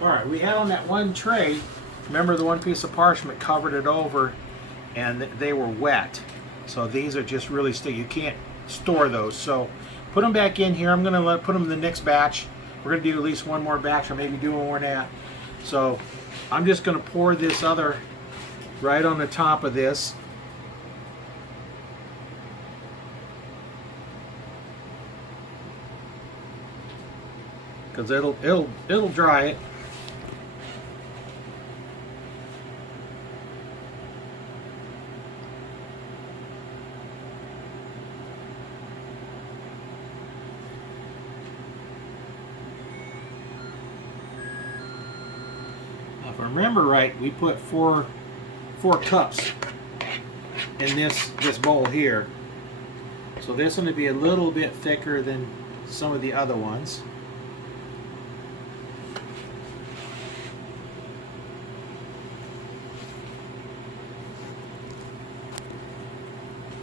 All right, we had on that one tray, remember the one piece of parchment covered it over and they were wet. So these are just really sticky. You can't store those. So put them back in here. I'm going to put them in the next batch. We're going to do at least one more batch or maybe do more than that. So I'm just going to pour this other right on the top of this. Because it'll dry it. Now, if I remember right, we put four cups in this bowl here. So this one to be a little bit thicker than some of the other ones.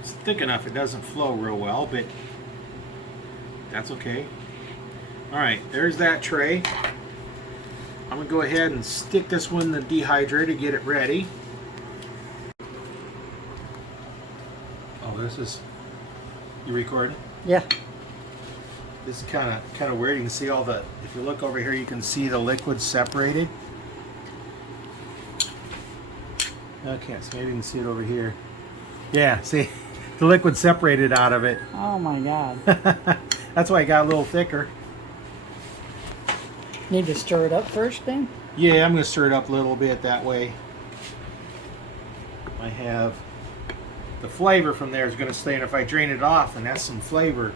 It's thick enough it doesn't flow real well, but that's okay. Alright, there's that tray. I'm going to go ahead and stick this one in the dehydrator, get it ready. Oh, this is... You recording? Yeah. This is kind of weird. You can see all the... If you look over here, you can see the liquids separated. Okay, so maybe you can see it over here. Yeah, see? The liquid separated out of it. Oh my God. That's why it got a little thicker. Need to stir it up first then? Yeah, I'm going to stir it up a little bit that way. I have the flavor from there is going to stay, and if I drain it off, and that's some flavor.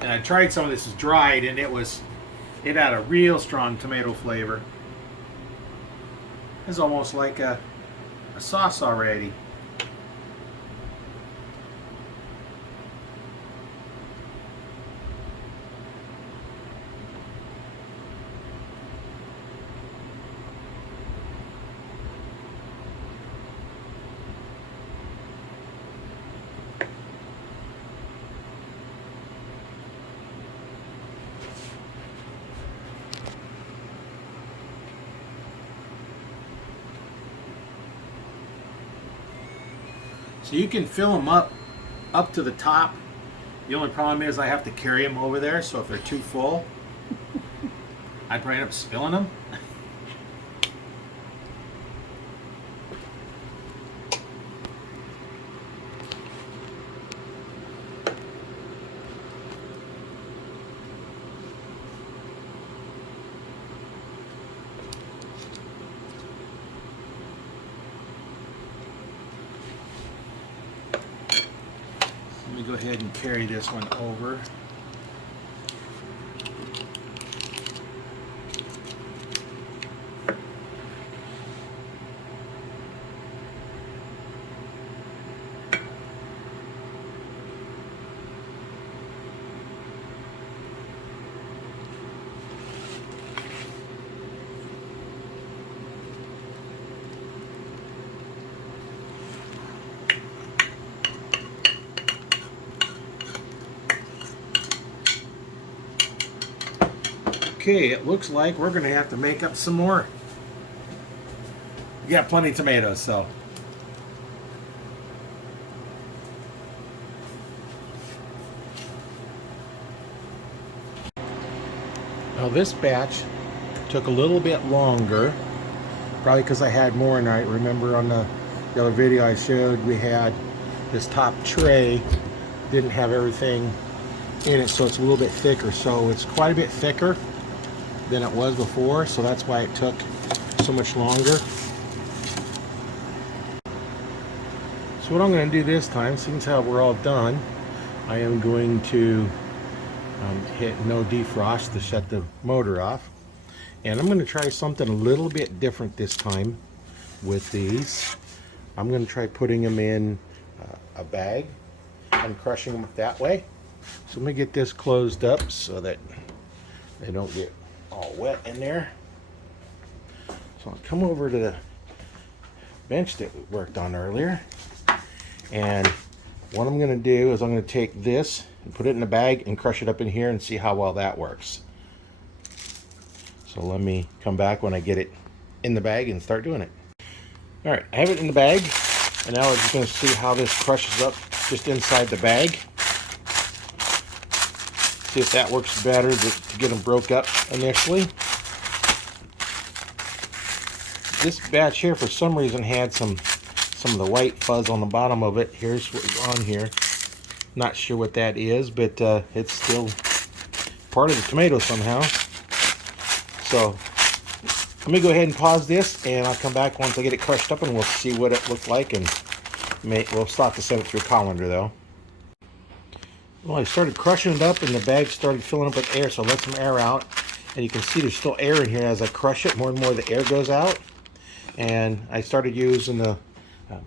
And I tried some of this dried, and it had a real strong tomato flavor. It's almost like a sauce already. So you can fill them up to the top. The only problem is I have to carry them over there, so if they're too full, I'd probably end up spilling them. Let me go ahead and carry this one over. Okay, it looks like we're going to have to make up some more. We got plenty of tomatoes, so. Now this batch took a little bit longer, probably because I had more in it. Remember on the other video I showed, we had this top tray, didn't have everything in it, so it's a little bit thicker. So it's quite a bit thicker than it was before, so that's why it took so much longer. So what I'm going to do this time, since how we're all done, I am going to hit no defrost to shut the motor off, and I'm going to try something a little bit different this time with these. I'm going to try putting them in a bag and crushing them that way. So let me get this closed up so that they don't get all wet in there. So I'll come over to the bench that we worked on earlier, and what I'm going to do is I'm going to take this and put it in a bag and crush it up in here and see how well that works. So let me come back when I get it in the bag and start doing it. All right, I have it in the bag, and now we're just going to see how this crushes up just inside the bag. See if that works better to get them broke up initially. This batch here, for some reason, had some of the white fuzz on the bottom of it. Here's what's on here. Not sure what that is, but it's still part of the tomato somehow. So let me go ahead and pause this, and I'll come back once I get it crushed up, and we'll see what it looks like, and we'll start to send it through a colander though. Well, I started crushing it up, and the bag started filling up with air, so I let some air out, and you can see there's still air in here. As I crush it, more and more the air goes out, and I started using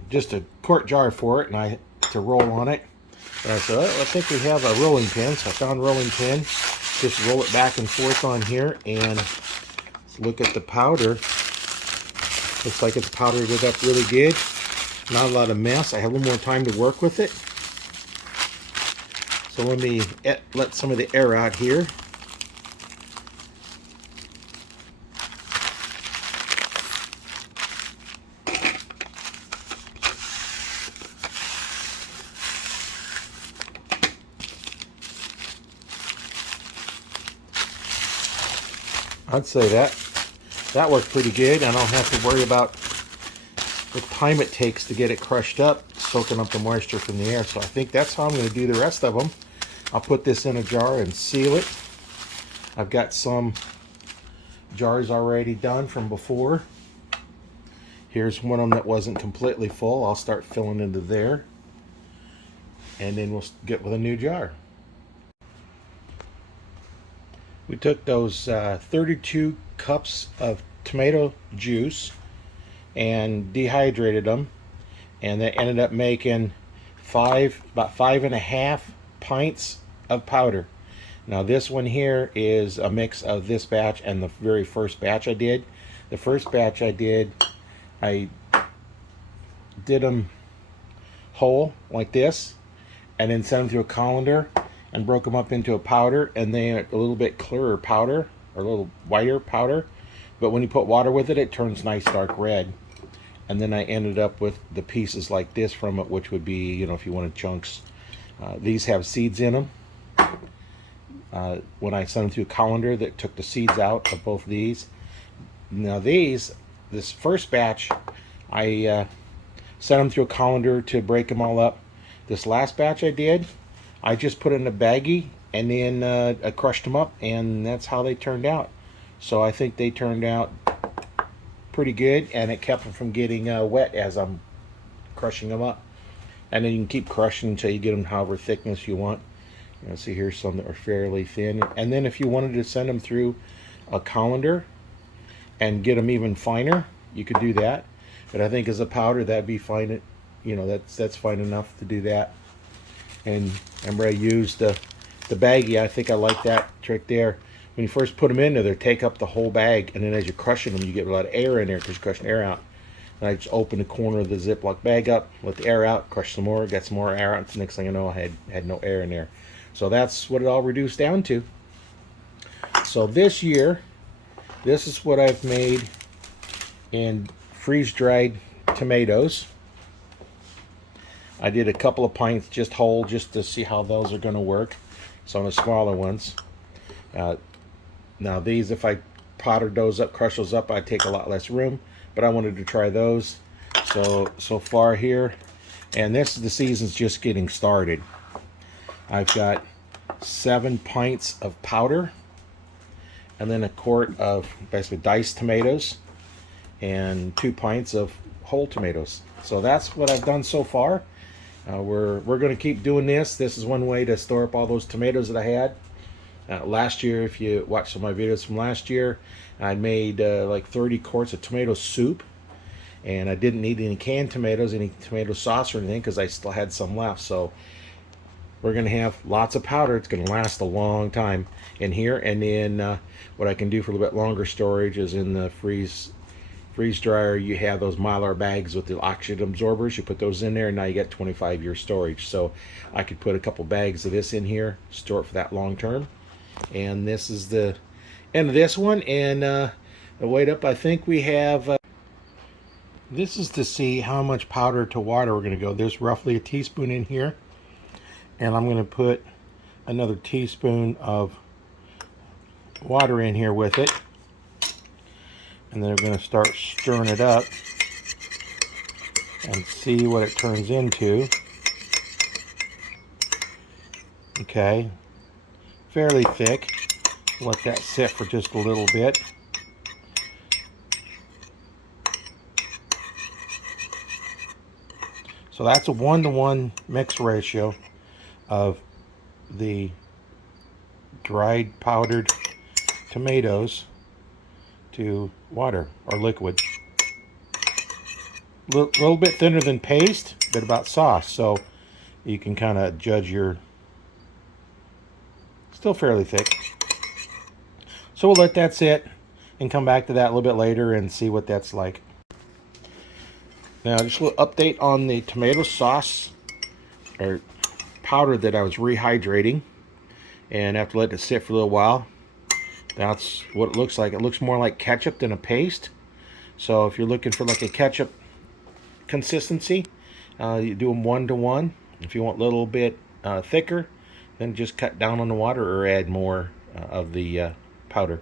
just a quart jar for it, and to roll on it. And I said, oh, I think we have a rolling pin, so I found a rolling pin. Just roll it back and forth on here, and let's look at the powder. Looks like it's powdered it up really good. Not a lot of mess. I have a little more time to work with it. So let me let some of the air out here. I'd say that worked pretty good. I don't have to worry about the time it takes to get it crushed up, soaking up the moisture from the air. So I think that's how I'm going to do the rest of them. I'll put this in a jar and seal it. I've got some jars already done from before. Here's one of them that wasn't completely full. I'll start filling into there, and then we'll get with a new jar. We took those 32 cups of tomato juice and dehydrated them, and that ended up making about 5.5 pints of powder. Now this one here is a mix of this batch and the very first batch I did. The first batch I did them whole like this, and then sent them through a colander and broke them up into a powder, and then a little bit clearer powder, or a little whiter powder. But when you put water with it, it turns nice dark red. And then I ended up with the pieces like this from it, which would be, you know, if you wanted chunks. These have seeds in them. When I sent them through a colander, that took the seeds out of both these. Now this first batch, I sent them through a colander to break them all up. This last batch I just put it in a baggie, and then I crushed them up, and that's how they turned out. So I think they turned out pretty good, and it kept them from getting wet as I'm crushing them up. And then you can keep crushing until you get them however thickness you want. You know, see here's some that are fairly thin. And then if you wanted to send them through a colander and get them even finer, you could do that. But I think as a powder, that'd be fine. You know, that's fine enough to do that. And remember, I used the baggie. I think I like that trick there. When you first put them in there, they take up the whole bag, and then as you're crushing them, you get a lot of air in there because you're crushing air out. And I just opened the corner of the Ziploc bag up, let the air out, crush some more, got some more air out. The next thing I know, I had no air in there. So that's what it all reduced down to. So this year, this is what I've made in freeze-dried tomatoes. I did a couple of pints just whole, just to see how those are going to work. Some of the smaller ones. Now these, if I powdered those up, crushed those up, I'd take a lot less room. But I wanted to try those. So far here, and this is the season's just getting started. I've got 7 pints of powder, and then a quart of basically diced tomatoes, and 2 pints of whole tomatoes. So that's what I've done so far. We're going to keep doing this. This is one way to store up all those tomatoes that I had. Last year, if you watch some of my videos from last year, I made like 30 quarts of tomato soup, and I didn't need any canned tomatoes, any tomato sauce or anything, because I still had some left. So we're going to have lots of powder. It's going to last a long time in here. And then what I can do for a little bit longer storage is in the freeze dryer. You have those Mylar bags with the oxygen absorbers. You put those in there, and now you get 25-year storage. So I could put a couple bags of this in here, store it for that long term. And this is the into this one and wait up. I think we have. This is to see how much powder to water we're going to go. There's roughly a teaspoon in here, and I'm going to put another teaspoon of water in here with it, and then we're going to start stirring it up and see what it turns into. Okay, fairly thick. Let that sit for just a little bit. So that's a 1-to-1 mix ratio of the dried powdered tomatoes to water or liquid. Little bit thinner than paste, but about sauce, so you can kind of judge your. Still fairly thick. So we'll let that sit and come back to that a little bit later and see what that's like. Now, just a little update on the tomato sauce or powder that I was rehydrating, and after letting it sit for a little while, that's what it looks like. It looks more like ketchup than a paste. So if you're looking for like a ketchup consistency, you do them 1-to-1. If you want a little bit thicker, then just cut down on the water or add more of the powder.